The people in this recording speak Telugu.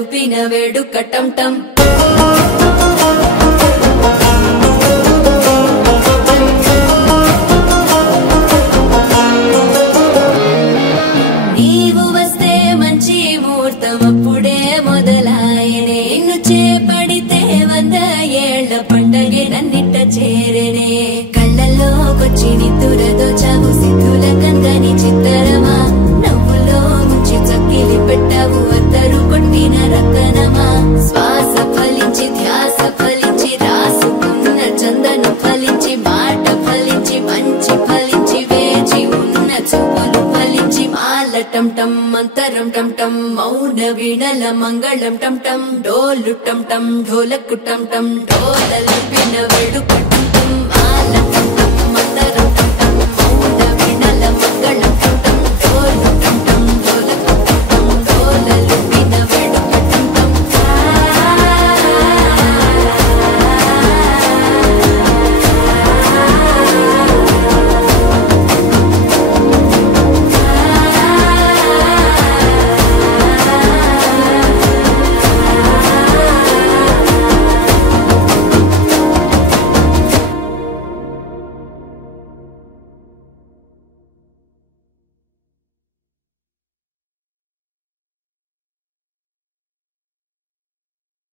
లూపిన వేడుక టం టం నీవు వస్తే మంచి ముహూర్తం అప్పుడే మొదలాయనే నిన్ను చేపడితే 100 ఏళ్ల పండగే నన్నిట్ట చేరేనే కళ్ళల్లోకొచ్చి నిద్దురదోచావు సిద్ధుల కందని చిత్తరమా నవ్వులో ముంచి చక్కిలి పెట్టావు అందరూ కొట్టిన రతనమా శ్వాస ఫలించి ధ్యాస ఫలించి రాసుకున్న చందను ఫలించి మాట ఫలించి మంచి ఫలించి వేచి ఉన్న చూపులు ఫలించి మాల టం టం మంతరం టం టం మౌన వీణల మంగళం టం టం డోలు టం టం ఢోలకు టం టం ఢోలలు విన వేడుక